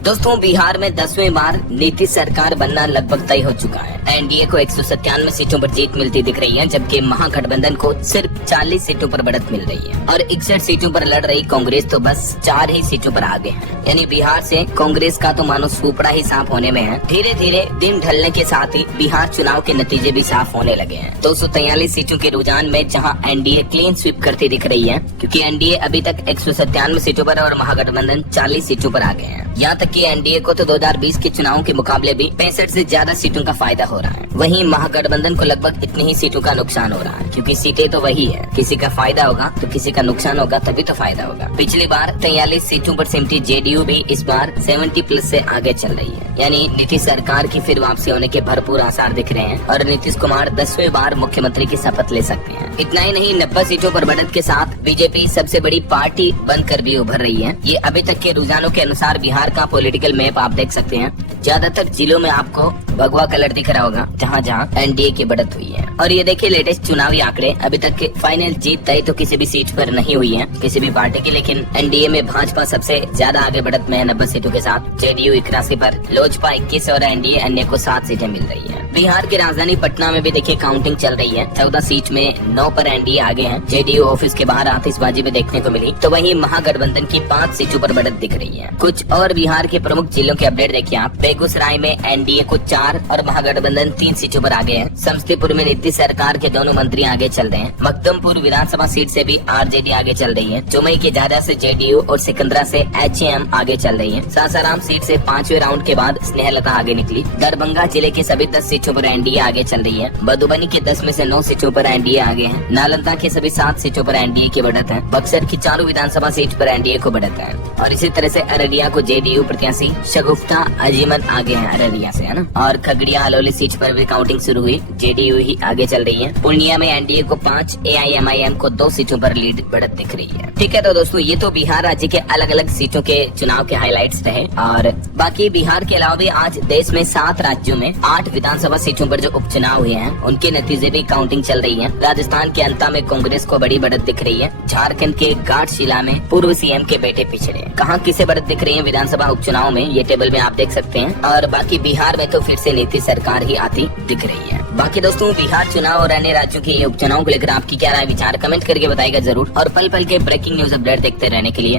दोस्तों, बिहार में 10वीं बार नीतीश सरकार बनना लगभग तय हो चुका है। एनडीए को 197 सीटों पर जीत मिलती दिख रही है, जबकि महागठबंधन को सिर्फ 40 सीटों पर बढ़त मिल रही है और 61 सीटों पर लड़ रही कांग्रेस तो बस 4 ही सीटों पर आगे है। यानी बिहार से कांग्रेस का तो मानो सुपड़ा ही साफ होने में है। धीरे धीरे दिन ढलने के साथ ही बिहार चुनाव के नतीजे भी साफ होने लगे हैं। 243 सीटों के रुझान में जहां एनडीए क्लीन स्वीप करती दिख रही है, क्योंकि एनडीए अभी तक 197 सीटों पर और महागठबंधन 40 सीटों पर आ गए हैं। यहाँ तक कि एनडीए को तो 2020 के चुनाव के मुकाबले भी 65 से ज्यादा सीटों का फायदा हो रहा है। वहीं महागठबंधन को लगभग इतनी ही सीटों का नुकसान हो रहा है, क्योंकि सीटें तो वही है। किसी का फायदा होगा तो किसी का नुकसान होगा, तभी तो फायदा होगा। पिछली बार 43 सीटों पर सिमटी जेडीयू भी इस बार 70+ से आगे चल रही है। यानी नीतीश सरकार की फिर वापसी होने के भरपूर आसार दिख रहे हैं और नीतीश कुमार 10वीं बार मुख्यमंत्री की शपथ ले सकते हैं। इतना ही नहीं, 90 सीटों पर बढ़त के साथ बीजेपी सबसे बड़ी पार्टी बनकर भी उभर रही है। ये अभी तक के रुझानों के अनुसार बिहार का पॉलिटिकल मैप आप देख सकते हैं। ज्यादातर जिलों में आपको भगवा कलर दिख रहा होगा, जहाँ जहाँ एनडीए की बढ़त हुई है। और ये देखिए लेटेस्ट चुनावी आंकड़े, अभी तक के फाइनल जीत तय तो किसी भी सीट पर नहीं हुई है किसी भी पार्टी की, लेकिन एनडीए में भाजपा सबसे ज्यादा आगे बढ़त में है 90 सीटों के साथ। जेडीयू 81 पर, लोजपा 21 और एनडीए अन्य को 7 सीटें मिल रही है। बिहार की राजधानी पटना में भी देखिए काउंटिंग चल रही है। 14 सीट में 9 पर एनडीए आगे है। जेडीयू ऑफिस के बाहर आतिशबाजी भी देखने को मिली, तो वहीं महागठबंधन की 5 सीटों पर बढ़त दिख रही है। कुछ और बिहार के प्रमुख जिलों के अपडेट देखिए आप। बेगूसराय में एनडीए को 4 और महागठबंधन 3 सीटों पर आगे है। समस्तीपुर में नीतीश सरकार के दोनों मंत्री आगे चल रहे हैं। मखदुमपुर विधानसभा सीट से भी आरजेडी आगे चल रही है। चुमई के जादा से जेडीयू और सिकंदरा से एचएम आगे चल रही है। सासाराम सीट से 5वें राउंड के बाद स्नेहलता आगे निकली। दरभंगा जिले के सभी 10 सीटों पर एनडीए आगे चल रही है। मधुबनी के 10 में से 9 सीटों पर एनडीए आगे है। नालंदा के सभी 7 सीटों पर एनडीए की बढ़त है। बक्सर की 4 विधानसभा सीट पर एनडीए को बढ़त है। और इसी तरह से अररिया को जेडीयू प्रत्याशी शगुफ्ता अजीमन आगे है अररिया से, है ना। और खगड़िया अलौली सीट पर भी काउंटिंग शुरू हुई, जेडीयू ही आगे चल रही है। पूर्णिया में एनडीए को 5, एआईएमआईएम को 2 सीटों पर लीड बढ़त दिख रही है। ठीक है, तो दोस्तों ये तो बिहार राज्य के अलग अलग सीटों के चुनाव के हाईलाइट्स रहे। और बाकी बिहार के अलावा भी आज देश में 7 राज्यों में 8 विधानसभा सीटों पर जो उपचुनाव हुए हैं उनके नतीजे भी काउंटिंग चल रही है। राजस्थान के अंता में कांग्रेस को बड़ी बढ़त दिख रही है। झारखंड के घाटशिला में पूर्व सीएम के बेटे पिछड़े। कहाँ किसे बढ़त दिख रही है विधानसभा उपचुनाव में, ये टेबल में आप देख सकते हैं। और बाकी बिहार में तो फिर से नीतीश सरकार ही आती दिख रही है। बाकी दोस्तों, बिहार चुनाव और अन्य राज्यों के उपचुनाव को लेकर आपकी क्या राय विचार कमेंट करके बताएगा जरूर। और पल पल के ब्रेकिंग न्यूज अपडेट देखते रहने के लिए